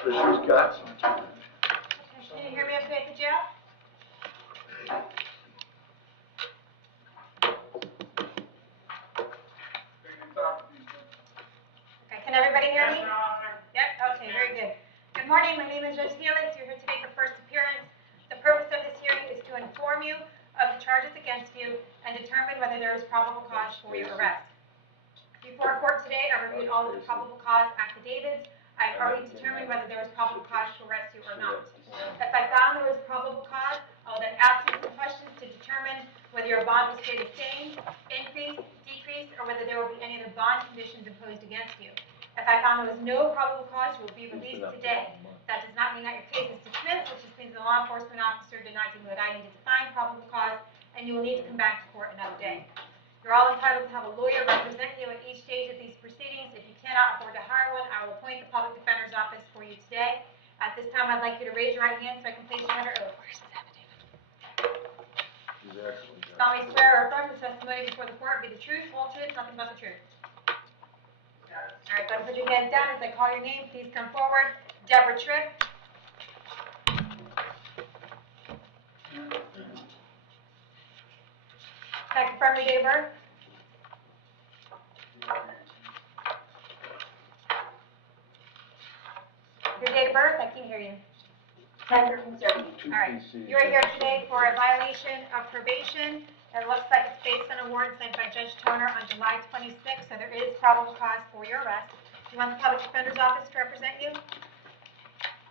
Commissioner Scott? Can you hear me okay at the jail? Okay, can everybody hear me? Yep, okay, very good. Good morning, my name is Judge Healis. You're here today for first appearance. The purpose of this hearing is to inform you of the charges against you and determine whether there is probable cause for your arrest. Before court today, I reviewed all of the probable cause affidavits. I've already determined whether there was probable cause to arrest you or not. If I found there was probable cause, I'll then ask you some questions to determine whether your bond will stay the same, increase, decrease, or whether there will be any other bond conditions imposed against you. If I found there was no probable cause, you will be released today. That does not mean that your case is dismissed, which just means the law enforcement officer did not do what I needed to find probable cause, and you will need to come back to court another day. You're all entitled to have a lawyer represent you at each stage of these proceedings. If you cannot afford to hire one, I will appoint the public defender's office for you today. At this time, I'd like you to raise your right hand so I can place you under oath. Where's his affidavit? Solemnly swear or affirm the testimony before the court be the truth, whole truth, nothing but the truth. All right, go ahead and put your hands down as I call your name. Please come forward. Deborah Tripp. Can I confirm your date of birth? Your date of birth? I can't hear you. 10/13/70. All right. You are here today for a violation of probation. It looks like it's based on a warrant signed by Judge Toner on July 26th, so there is probable cause for your arrest. Do you want the public defender's office to represent you?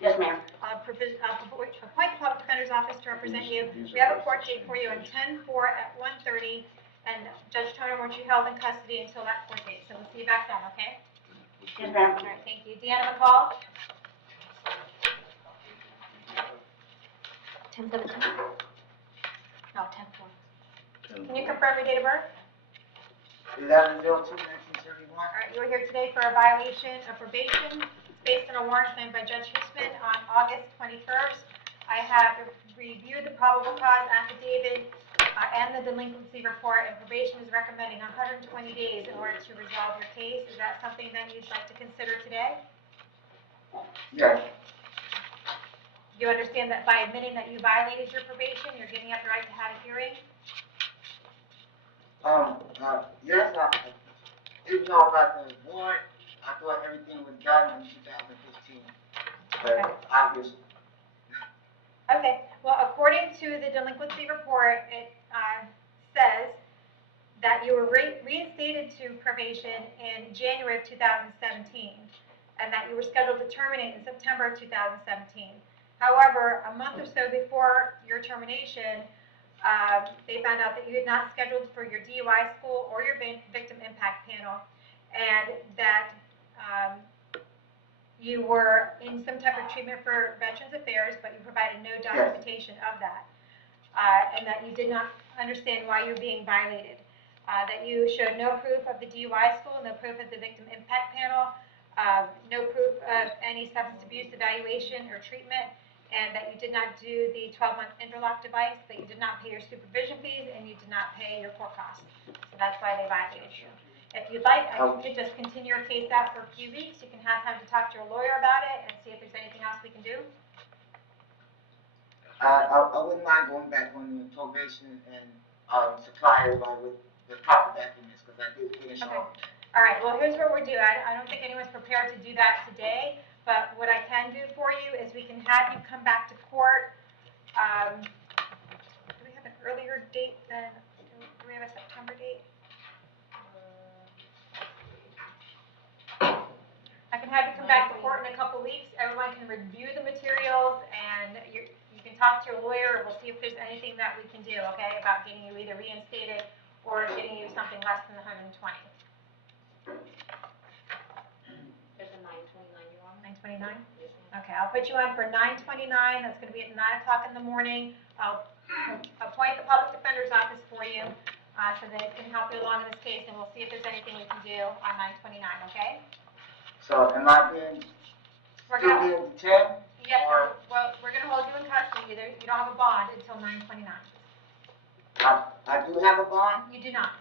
Yes, ma'am. Appoint the public defender's office to represent you. We have a court date for you on 10/4 at 1:30, and Judge Toner wants you held in custody until that court date. So we'll see you back then, okay? Yes, ma'am. All right, thank you. Deanna McCall? 10/17. No, 10/4. Can you confirm your date of birth? 11/02/1971. All right, you are here today for a violation of probation. It's based on a warrant signed by Judge Hussman on August 21st. I have reviewed the probable cause affidavit and the delinquency report, and probation is recommending 120 days in order to resolve your case. Is that something that you'd like to consider today? Yes. You understand that by admitting that you violated your probation, you're giving up the right to have a hearing? Yes, I didn't know about the warrant. I thought everything was done in 2015. But Okay. obviously. Okay, well, according to the delinquency report, it says that you were reinstated to probation in January of 2017, and that you were scheduled to terminate in September of 2017. However, a month or so before your termination, they found out that you had not scheduled for your DUI school or your victim impact panel, and that you were in some type of treatment for Veterans Affairs, but you provided no documentation of that, and that you did not understand why you were being violated, that you showed no proof of the DUI school, no proof of the victim impact panel, no proof of any substance abuse evaluation or treatment, and that you did not do the 12-month interlock device, that you did not pay your supervision fees, and you did not pay your court costs. So that's why they violated you. If you'd like, I could just continue your case out for a few weeks. You can have time to talk to your lawyer about it and see if there's anything else we can do. I wouldn't mind going back on the probation and supply everybody with the proper documents, because I did finish Okay. all. All right, well, here's what we'll do. I don't think anyone's prepared to do that today, but what I can do for you is we can have you come back to court. Do we have an earlier date than, do we have a September date? I can have you come back to court in a couple weeks. Everyone can review the materials, and you can talk to your lawyer, and we'll see if there's anything that we can do, okay, about getting you either reinstated or getting you something less than the 120. There's a 9/29 you on? 9/29? Okay, I'll put you on for 9/29. That's going to be at 9 o'clock in the morning. I'll appoint the public defender's office for you so that it can help you along in this case, and we'll see if there's anything we can do on 9/29, okay? So am I being We're still gonna, being detained? yes, or well, we're going to hold you in custody. You don't have a bond until 9/29. I do have a bond? You do not.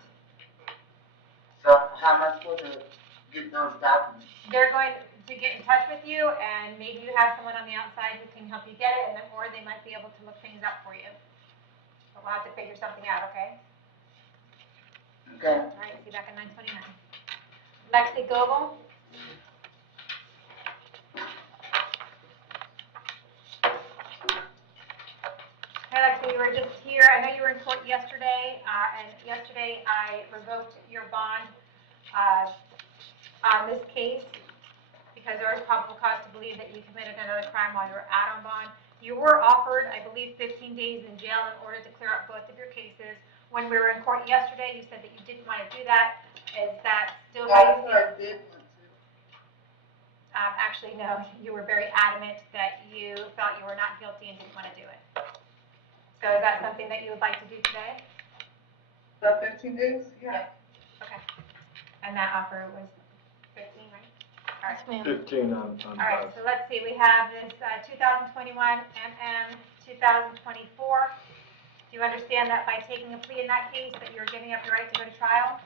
So how am I supposed to get those documents? They're going, to get in touch with you, and maybe you have someone on the outside who can help you get it, and then, or they might be able to look things up for you. But we'll have to figure something out, okay? Okay. All right, see you back at 9:29. Lexi Goebel. Hey, Lexi, you were just here. I know you were in court yesterday, and yesterday I revoked your bond on this case because there was probable cause to believe that you committed another crime while you were out on bond. You were offered, I believe, 15 days in jail in order to clear up both of your cases. When we were in court yesterday, you said that you didn't want to do that. Is that still how you feel? I did want to. Actually, no, you were very adamant that you felt you were not guilty and didn't want to do it. So is that something that you would like to do today? The 15 days? Yeah. Okay. And that offer was 15, right? All right. 15 on All right, so let's see, we have this 2021 MM 2024. Do you understand that by taking a plea in that case, that you're giving up your right to go to trial?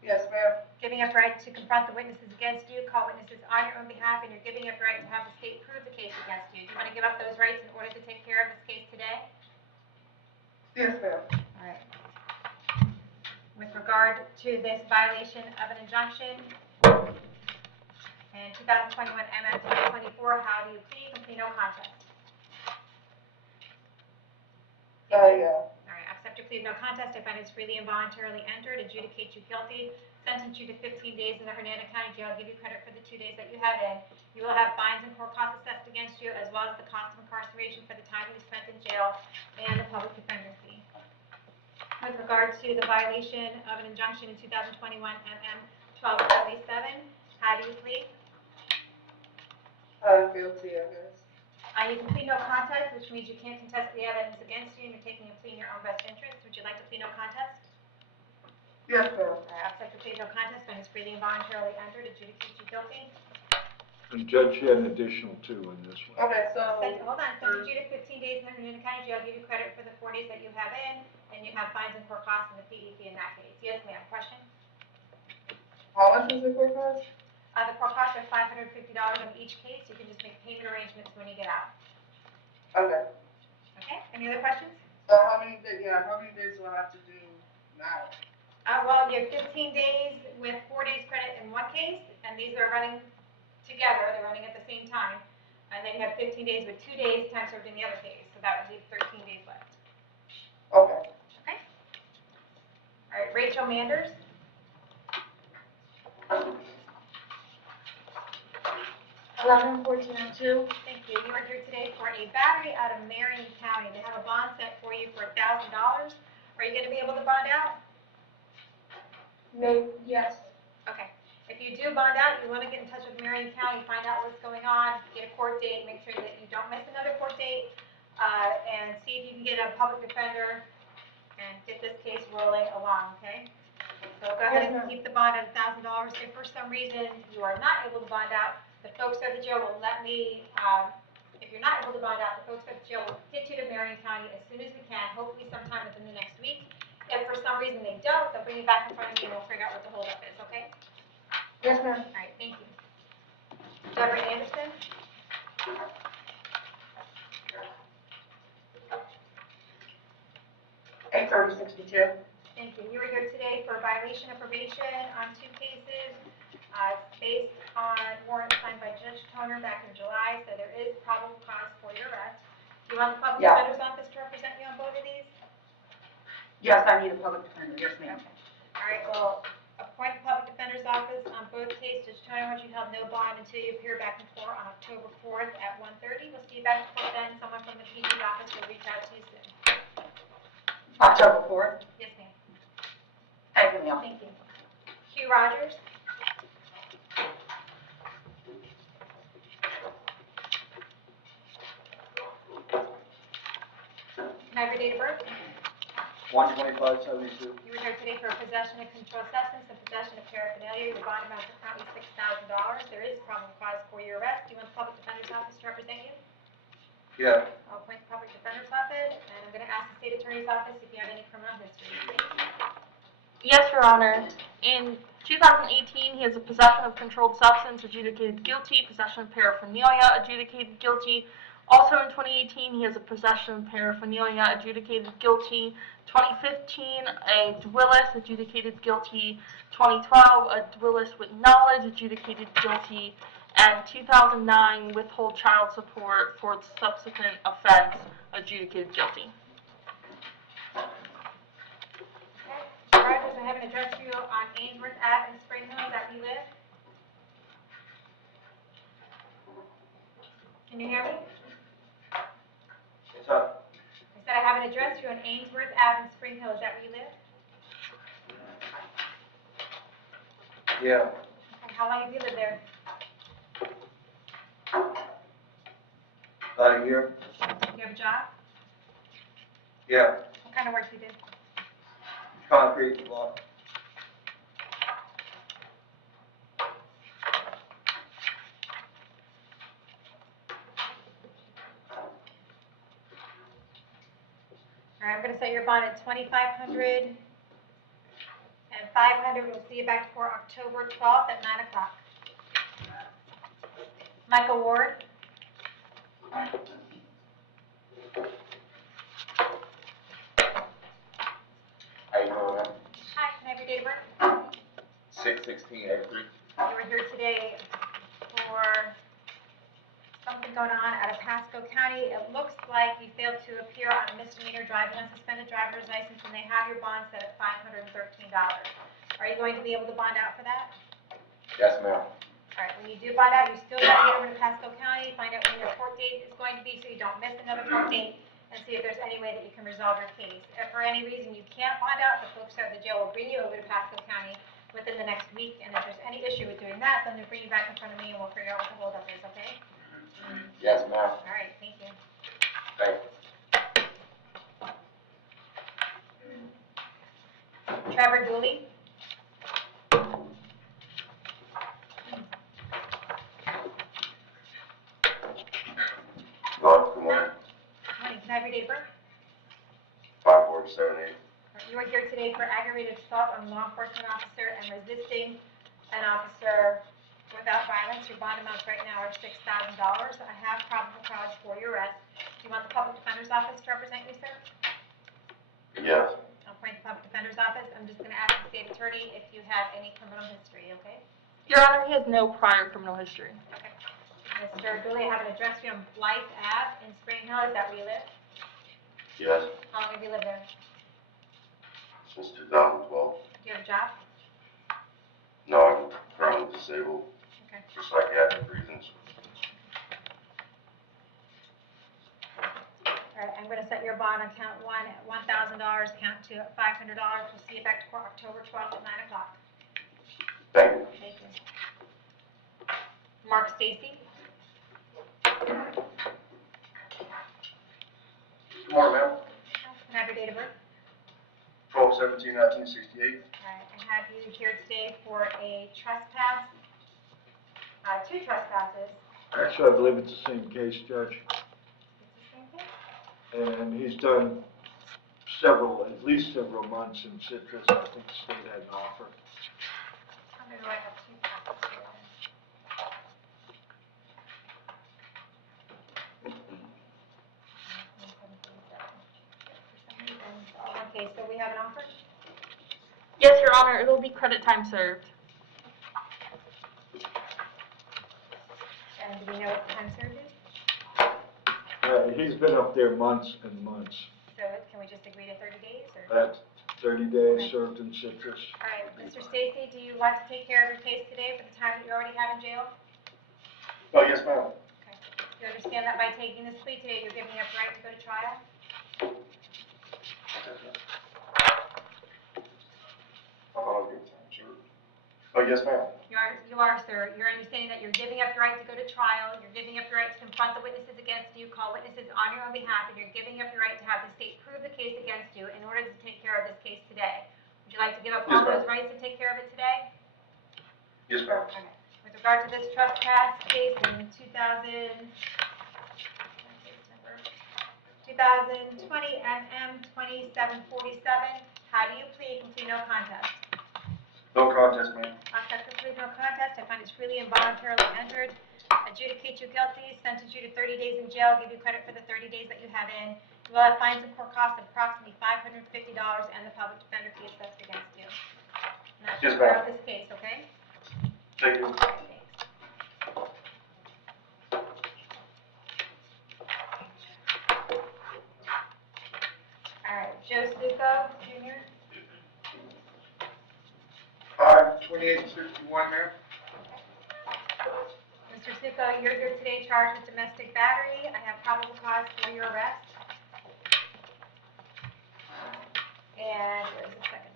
Yes, ma'am. Giving up right to confront the witnesses against you, call witnesses on your own behalf, and you're giving up your right to have the state prove the case against you. Do you want to give up those rights in order to take care of this case today? Yes, ma'am. All right. With regard to this violation of an injunction, in 2021 MM 2024, how do you plead? Complete no contest. Yeah. All right, accept your plea of no contest. I find it's freely and voluntarily entered, adjudicate you guilty, sentence you to 15 days in the Hernando County Jail, give you credit for the 2 days that you have in. You will have fines and court costs assessed against you, as well as the cost of incarceration for the time you spent in jail and the public defender fee. With regard to the violation of an injunction in 2021 MM 1277, how do you plead? Guilty, I guess. You can plead no contest, which means you can't contest the evidence against you and you're taking a plea in your own best interest. Would you like to plead no contest? Yes, ma'am. Accept your plea of no contest, and it's freely and voluntarily entered, adjudicate you guilty. And Judge, she had an additional 2 in this one. Okay, so. Hold on, sentence you to 15 days in the Hernando County Jail, give you credit for the 4 days that you have in, and you have fines and court costs and the PEP in that case. Yes, ma'am, question? How much is the court cost? The court costs are $550 on each case. You can just make payment arrangements when you get out. Okay. Okay, any other questions? So how many days do I have to do now? Well, you have 15 days with 4 days credit in one case, and these are running together, they're running at the same time. And then you have 15 days with 2 days time served in the other case, so that would leave 13 days left. Okay. Okay? All right, Rachel Manders. 11-1402. Thank you. You are here today for a battery out of Marion County. They have a bond set for you for $1,000. Are you going to be able to bond out? Maybe, yes. Okay. If you do bond out, you want to get in touch with Marion County, find out what's going on, get a court date, make sure that you don't miss another court date, and see if you can get a public defender and get this case rolling along, okay? So go ahead and keep the bond at $1,000. If for some reason you are not able to bond out, the folks at the jail will let me, if you're not able to bond out, the folks at the jail will get you to Marion County as soon as we can, hopefully sometime within the next week. If for some reason they don't, they'll bring you back in front of me and we'll figure out what the holdup is, okay? Yes, ma'am. All right, thank you. Deborah Anderson? $830.62. Thank you. You were here today for a violation of probation on 2 cases. It's based on warrant signed by Judge Toner back in July, so there is probable cause for your arrest. Do you want the public Yeah. defender's office to represent you on both of these? Yes, I need a public defender. Yes, ma'am. All right, well, appoint the public defender's office on both cases. Judge Toner wants you to have no bond until you appear back in court on October 4th at 1:30. We'll see you back in court then. Someone from the PD's office will reach out to you soon. October 4th. Yes, ma'am. Thank you, ma'am. Thank you. Hugh Rogers? Can I have your date of birth? 12572. You were here today for possession of controlled substance and possession of paraphernalia. Your bond amount is currently $6,000. There is probable cause for your arrest. Do you want the public defender's office to represent you? Yeah. I'll appoint the public defender's office, and I'm going to ask the state attorney's office if you have any criminal history, please. Yes, Your Honor. In 2018, he has a possession of controlled substance, adjudicated guilty. Possession of paraphernalia, adjudicated guilty. Also in 2018, he has a possession of paraphernalia, adjudicated guilty. 2015, a Dwillis, adjudicated guilty. 2012, a Dwillis with knowledge, adjudicated guilty. And 2009, withhold child support for its subsequent offense, adjudicated guilty. Chargers, I have an address for you on Ainsworth Ave in Spring Hill, is that where you live? Can you hear me? What's up? I said I have an address for you on Ainsworth Ave in Spring Hill, is that where you live? Yeah. Okay, how long have you lived there? About a year? Do you have a job? Yeah. What kind of work do you do? Concrete block. All right, I'm going to set your bond at $2,500 and $500. We'll see you back for October 12th at 9 o'clock. Michael Ward. How you doing, man? Hi, can I have your date of birth? 6/16/83. You were here today for something going on out of Pasco County. It looks like you failed to appear on a misdemeanor driving unsuspended driver's license, and they have your bond set at $513. Are you going to be able to bond out for that? Yes, ma'am. All right, when you do bond out, you still got to get over to Pasco County, find out when your court date is going to be so you don't miss another court date, and see if there's any way that you can resolve your case. If for any reason you can't bond out, the folks at the jail will bring you over to Pasco County within the next week, and if there's any issue with doing that, then they'll bring you back in front of me and we'll figure out what the holdup is, okay? Yes, ma'am. All right, thank you. Thank you. Trevor Dooley. Good morning. Morning, can I have your date of birth? 5478. You are here today for aggravated assault on a law enforcement officer and resisting an officer without violence. Your bond amounts right now are $6,000. I have probable cause for your arrest. Do you want the public defender's office to represent you, sir? Yes. I'll appoint the public defender's office. I'm just going to ask the state attorney if you have any criminal history, okay? Your Honor, he has no prior criminal history. Okay. Mr. Dooley, I have an address for you on Blythe Ave in Spring Hill. Is that where you live? Yes. How long have you lived there? Since 2012. Do you have a job? No, I'm currently disabled Okay. for psychiatric reasons. All right, I'm going to set your bond on count one at $1,000, count two at $500. We'll see you back to court October 12th at 9 o'clock. Thank you. Thank you. Mark Stacy. Good morning, ma'am. Can I have your date of birth? 12/17/1968. All right, I have you here today for a trespass, two trespasses. Actually, I believe it's the same case, Judge. It's the same thing? And he's done at least several months in Citrus. I think the state had an offer. How many do I have two copies here? Okay, so we have an offer? Yes, Your Honor, it'll be credit time served. And do we know what the time served is? He's been up there months and months. So can we just agree to 30 days or? That's 30 days served in Citrus. All right, Mr. Stacy, do you want to take care of your case today for the time that you already have in jail? Oh, yes, ma'am. Okay. Do you understand that by taking this plea today, you're giving up the right to go to trial? Oh, yes, ma'am. You are, sir. You're understanding that you're giving up your right to go to trial, you're giving up your right to confront the witnesses against you, call witnesses on your own behalf, and you're giving up your right to have the state prove the case against you in order to take care of this case today. Would you like to give up all Yes, ma'am. those rights to take care of it today? Yes, ma'am. Okay. With regard to this trespass case in 2020 MM 2747, how do you plead? Complete no contest. No contest, ma'am. Accept the plea of no contest. I find it's freely and voluntarily entered. Adjudicate you guilty, sentence you to 30 days in jail, give you credit for the 30 days that you have in. You will have fines and court costs of approximately $550 and the public defender fee assessed against you. And that's Yes, the ma'am. this case, okay? Thank you. Thanks. All right, Joe Stuco, Jr. Hi, 2861, ma'am. Mr. Stuco, you're here today charged with domestic battery. I have probable cause for your arrest. And where's the second?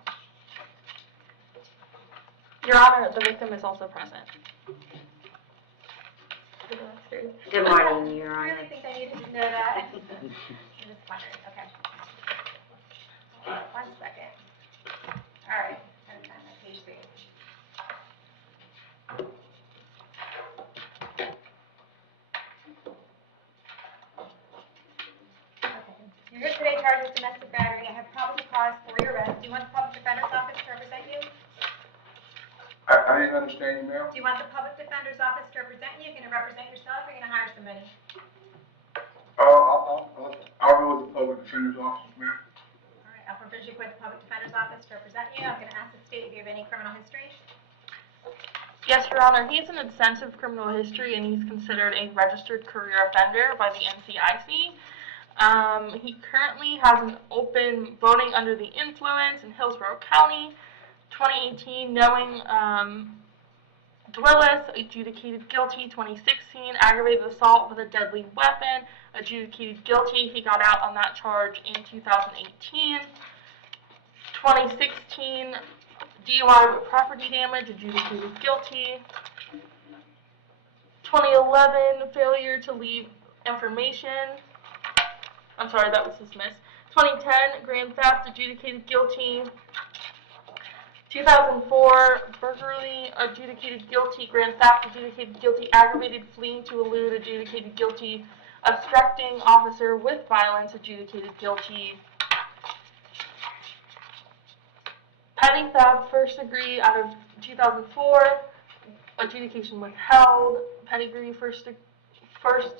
Your Honor, the victim is also present. Good morning, Your I Honor. really think I needed to know that. I'm just wondering, okay. One second. All right, I'm on page 3. Okay. You're here today charged with domestic battery. I have probable cause for your arrest. Do you want the public defender's office to represent you? I didn't understand you, ma'am. Do you want the public defender's office to represent you? You're going to represent yourself, or you're going to hire somebody? I'll go with the public defender's office, ma'am. All right, I'll provision you with the public defender's office to represent you. I'm going to ask the state if you have any criminal history. Yes, Your Honor, he has an extensive criminal history and he's considered a registered career offender by the NCIC. He currently has an open voting under the influence in Hillsborough County. 2018, knowing Dwellis, adjudicated guilty. 2016, aggravated assault with a deadly weapon, adjudicated guilty. He got out on that charge in 2018. 2016, DUI with property damage, adjudicated guilty. 2011, failure to leave information. I'm sorry, that was dismissed. 2010, grand theft, adjudicated guilty. 2004, burglary, adjudicated guilty. Grand theft, adjudicated guilty. Aggravated fleeing to elude, adjudicated guilty. Obstructing officer with violence, adjudicated guilty. Petty theft, first degree out of 2004, adjudication withheld. Pedigree, first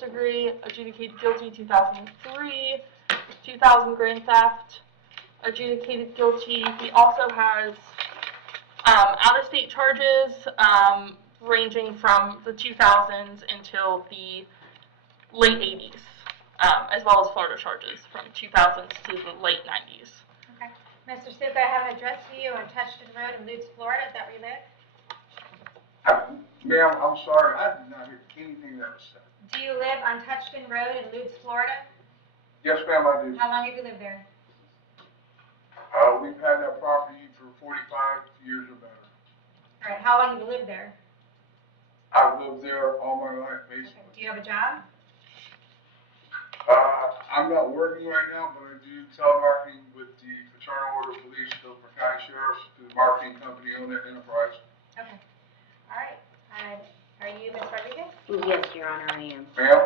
degree, adjudicated guilty, 2003. 2000, grand theft, adjudicated guilty. He also has out-of-state charges ranging from the 2000s until the late 80s, as well as Florida charges from 2000s to the late 90s. Okay. Mr. Stuco, I have an address to you on Touchton Road in Lutz, Florida. Is that where you live? Ma'am, I'm sorry, I did not hear anything that was said. Do you live on Touchton Road in Lutz, Florida? Yes, ma'am, I do. How long have you lived there? We've had that property for 45 years or better. All right, how long have you lived there? I've lived there all my life, Okay. basically. Do you have a job? I'm not working right now, but I do telemarketing with the Fraternal Order of Police, Phillip County Sheriff's, through the marketing company on that enterprise. Okay. All right. Are you Ms. Rodriguez? Yes, Your Honor, I am. Ma'am?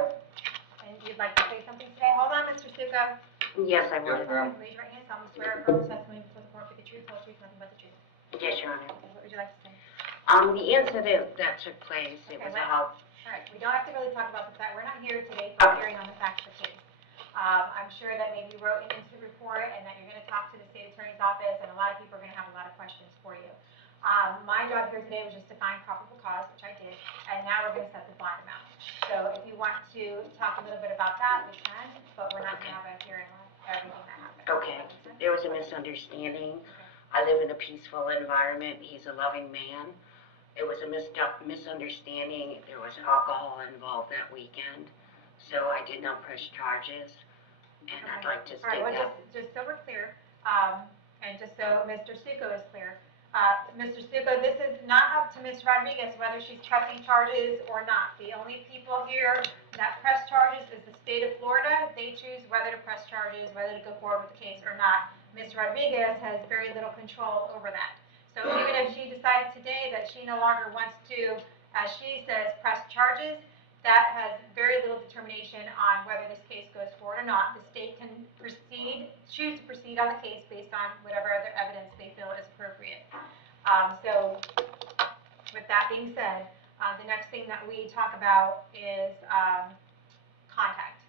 And you'd like to say something today? Hold on, Mr. Stuco. Yes, I Yes, would. ma'am. Raise your right hand. Solemnly swear affirm the testimony before the court will be the truth, whole truth, nothing but the truth. Yes, Your Honor. Okay, what would you like to say? The incident that took place, it Okay, was well- about, All right, we don't have to really talk about the fact, we're not here today for a hearing on the facts of the case. I'm sure that maybe you wrote an incident report and that you're going to talk to the state attorney's office, and a lot of people are going to have a lot of questions for you. My job here today was just to find probable cause, which I did, and now we're going to set the bond amount. So if you want to talk a little bit about that, we can, but we're not going to have a hearing on everything that happened. okay, there was a misunderstanding. I live in a peaceful environment. He's a loving man. It was a misunderstanding. There was alcohol involved that weekend, so I did not press charges, and I'd like to All right, state well, that. just so we're clear, and just so Mr. Stuco is clear, Mr. Stuco, this is not up to Ms. Rodriguez whether she's pressing charges or not. The only people here that press charges is the state of Florida. They choose whether to press charges, whether to go forward with the case or not. Ms. Rodriguez has very little control over that. So even if she decided today that she no longer wants to, as she says, press charges, that has very little determination on whether this case goes forward or not. The state can choose to proceed on the case based on whatever other evidence they feel is appropriate. So with that being said, the next thing that we talk about is contact.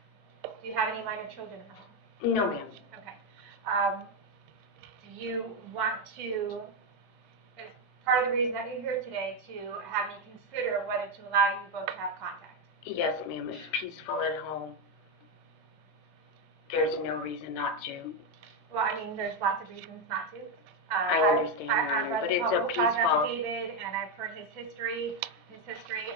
Do you have any minor children at home? No, ma'am. Okay. Do you want to, as part of the reason that you're here today, to have me consider whether to allow you both to have contact? Yes, ma'am, it's peaceful at home. There's no reason not to. Well, I mean, there's lots of reasons not to. I understand, Your Honor, but it's a I've read the probable cause peaceful. affidavit, and I've heard his history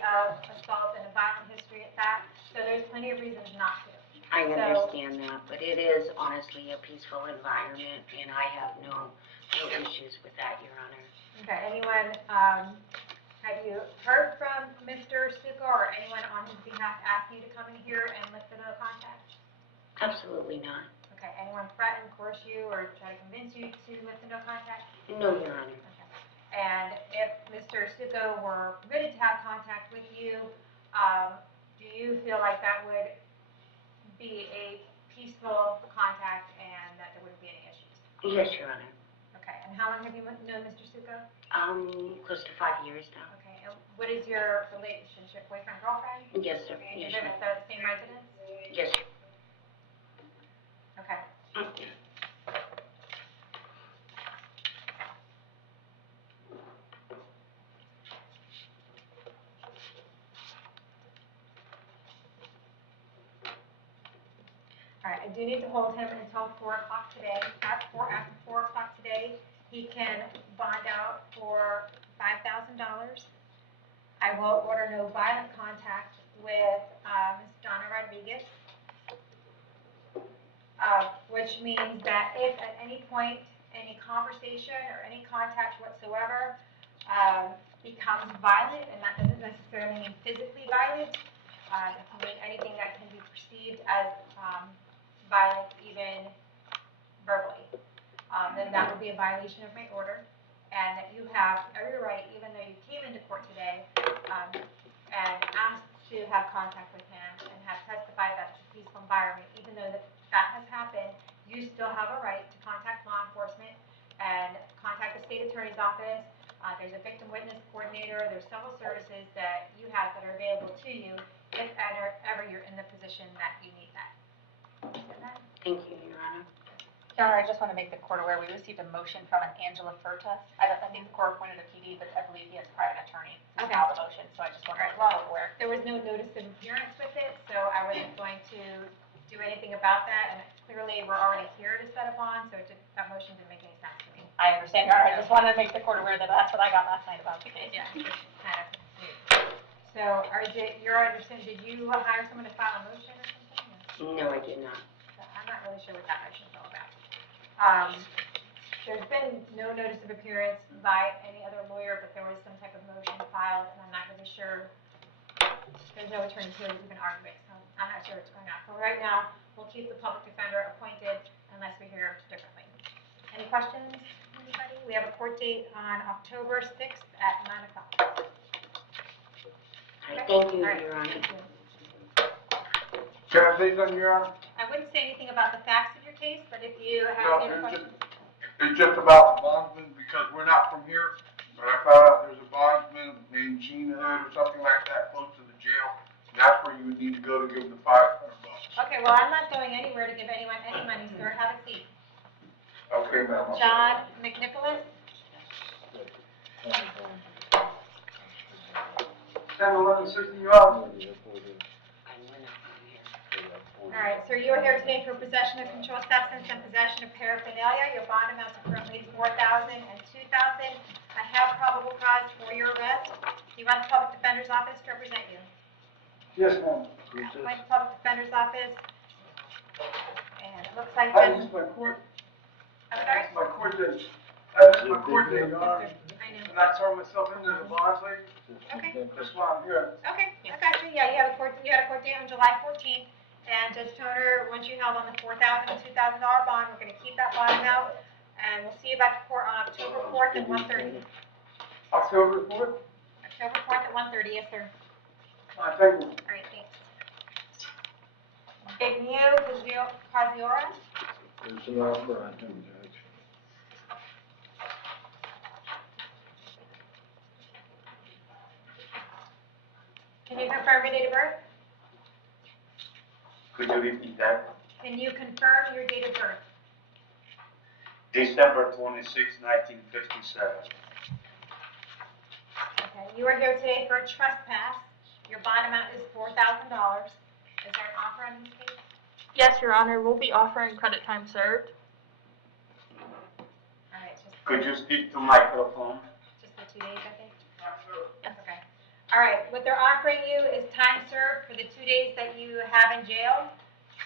of assault and a violent history at that, so there's plenty of reasons not to. I understand that, but it is honestly a peaceful environment, and I have no issues with that, Your Honor. Okay, anyone, have you heard from Mr. Stuka or anyone on his behalf asking you to come in here and lift the no contact? Absolutely not. Okay, anyone threaten, coerce you, or try to convince you to lift the no contact? No, Your Honor. Okay. And if Mr. Stuka were permitted to have contact with you, do you feel like that would be a peaceful contact and that there wouldn't be any issues? Yes, Your Honor. Okay, and how long have you known Mr. Stuka? Close to 5 years now. Okay, and what is your relationship, boyfriend, girlfriend? Yes, sir. Do you Yes, live sir. at the same residence? Yes, sir. Okay. All right, I do need to hold him until 4 o'clock today. After 4 o'clock today, he can bond out for $5,000. I will order no violent contact with Ms. Donna Rodriguez, which means that if at any point any conversation or any contact whatsoever becomes violent, and that doesn't necessarily mean physically violent, it can mean anything that can be perceived as violent, even verbally, then that would be a violation of my order, and that you have every right, even though you came into court today and asked to have contact with him and have testified that it's a peaceful environment, even though that has happened, you still have a right to contact law enforcement and contact the state attorney's office. There's a victim witness coordinator. There's several services that you have that are available to you if ever you're in the position that you need that. Thank you, Your Honor. Your Honor, I just want to make the court aware, we received a motion from an Angela Furta. I think the court appointed a PD, but I believe he has a private attorney who Okay. filed the motion, so I just want to make the court aware. There was no notice of appearance with it, so I wasn't going to do anything about that, and clearly we're already here to set a bond, so that motion didn't make any sense to me. I understand, Your Honor, I just wanted to make the court aware that that's what I got last night about the case. Yeah, it's kind of weird. So, your understanding, did you hire someone to file a motion or something? No, I did not. I'm not really sure what that motion is all about. There's been no notice of appearance by any other lawyer, but there was some type of motion filed, and I'm not really sure. There's no attorney here to even argue it, so I'm not sure what's going on. So right now, we'll keep the public defender appointed unless we hear differently. Any questions, anybody? We have a court date on October 6th at 9 o'clock. All right, thank you, All right, Your Honor. thank you. Can I say something, Your Honor? I wouldn't say anything about the facts of your case, but if you have No, any questions. It's just about the bondsman, because we're not from here, but I found out there's a bondsman named Gene Hood or something like that close to the jail. And that's where you would need to go to give him the $500. Okay, well, I'm not going anywhere to give anyone any money, sir. Have a seat. Okay, ma'am. John McNicholas? 10-11-60 yards. All right, sir, you are here today for possession of controlled substance and possession of paraphernalia. Your bond amounts to currently $4,000 and $2,000. I have probable cause for your arrest. Do you want the public defender's office to represent you? Yes, ma'am. Appoint the public defender's office. And it looks like Hi, this, this is my court, I'm sorry? my court date. This is my court date, Your Honor. I know. And I turned myself into the bonds lady. Okay. That's why I'm here. Okay, I got you. Yeah, you had a court date on July 14th. And Judge Toner, once you held on the $4,000 and $2,000 bond, we're going to keep that bond out. And we'll see you back to court on October 4th at 1:30. October 4th? October 4th at 1:30, yes, sir. Thank you. All right, thanks. Ignio Caziora? There's an offer on him, Judge. Can you confirm your date of birth? Could you repeat that? Can you confirm your date of birth? December 26, 1957. Okay, you are here today for a trespass. Your bond amount is $4,000. Is there an offer on this case? Yes, Your Honor, we'll be offering credit time served. All right, Could you speak to microphone? just the 2 days, I think? Yes. Okay. All right, what they're offering you is time served for the 2 days that you have in jail.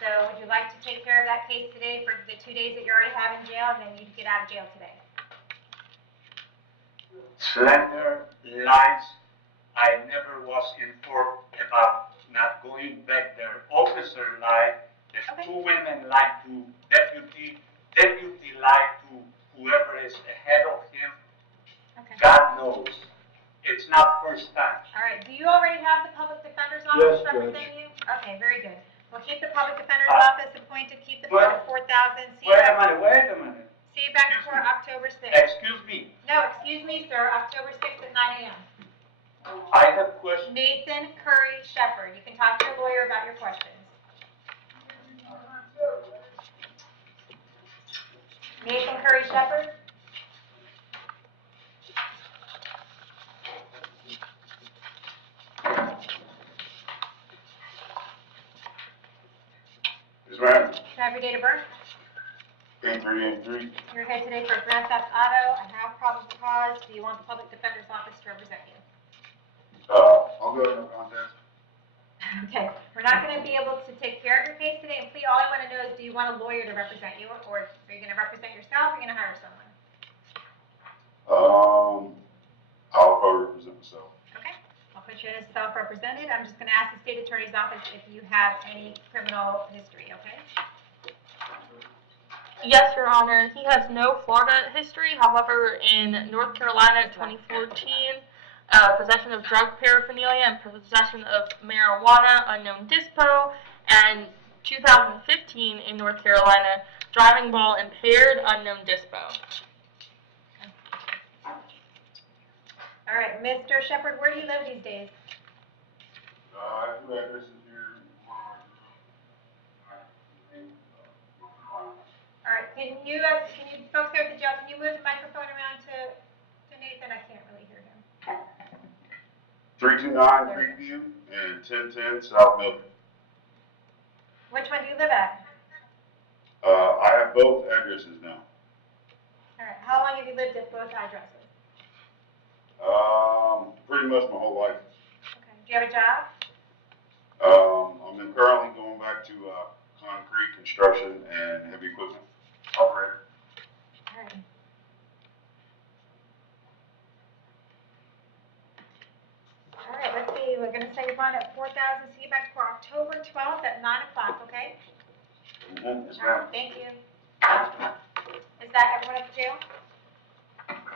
So would you like to take care of that case today for the 2 days that you already have in jail, and then you get out of jail today? Slender lies. I never was informed about not going back there. Officer lied. There's Okay. 2 women lied to deputy. Deputy lied to whoever is ahead of him. Okay. God knows. It's not first time. All right, do you already have the public defender's Yes, office Judge. representing you? Okay, very good. We'll keep the public defender's Uh, office appointed, keep the bond at 4,000. See you Wait a minute. see you back Excuse before me. October 6th. Excuse me. No, excuse me, sir, October 6th at 9 a.m. I have questions. Nathan Curry Shepherd, you can talk to your lawyer about your questions. Nathan Curry Shepherd? Yes, ma'am. Can I have your date of birth? 8383. You're here today for grand theft auto. I have probable cause. Do you want the public defender's office to represent you? I'll go ahead and contact. Okay, we're not gonna be able to take care of your case today, and please, all I wanna know is, do you want a lawyer to represent you, or are you gonna represent yourself, or are you gonna hire someone? I'll probably represent myself. Okay, I'll put you as self-represented. I'm just gonna ask the state attorney's office if you have any criminal history, okay? Yes, Your Honor, he has no Florida history, however, in North Carolina, 2014, possession of drug paraphernalia and possession of marijuana, unknown dispo, and 2015 in North Carolina, driving while impaired, unknown dispo. All right, Mr. Shepherd, where do you live these days? I have 2 addresses here. All right, can you folks here at the jail, can you move the microphone around to Nathan? I can't really hear him. 329 Creekview and 1010 South Milton. Which one do you live at? I have both addresses now. All right, how long have you lived at both addresses? Pretty much my whole life. Okay, do you have a job? I'm currently going back to concrete construction and heavy equipment operator. All right. All right, let's see, we're gonna set your bond at 4,000, see you back for October 12th at 9 o'clock, okay? Yes, All right, ma'am. thank you. Is that everyone at the jail?